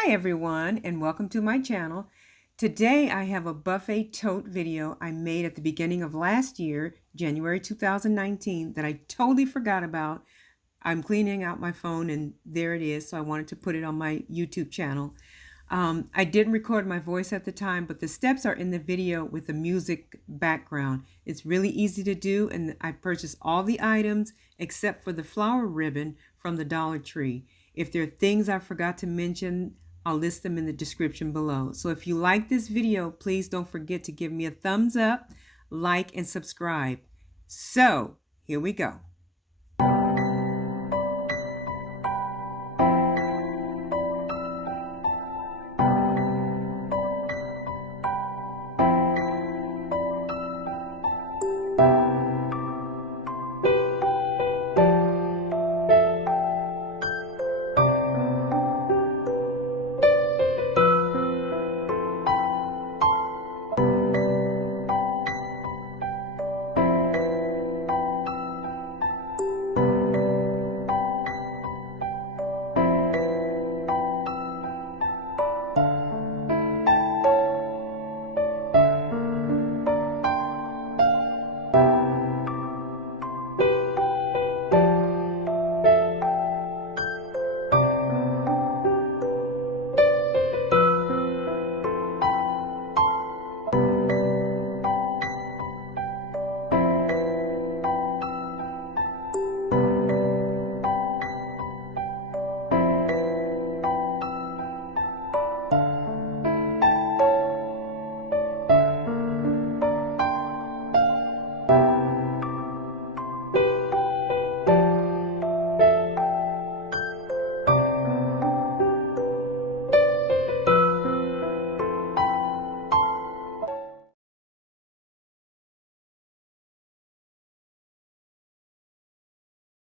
Hi everyone, and welcome to my channel. Today I have a buffet tote video I made at the beginning of last year, January 2019, that I totally forgot about. I'm cleaning out my phone and there it is, so I wanted to put it on my YouTube channel. I didn't record my voice at the time, but the steps are in the video with the music background. It's really easy to do, and I purchased all the items except for the flower ribbon from the Dollar Tree. If there are things I forgot to mention, I'll list them in the description below. So if you like this video, please don't forget to give me a thumbs up, like, and subscribe. So here we go.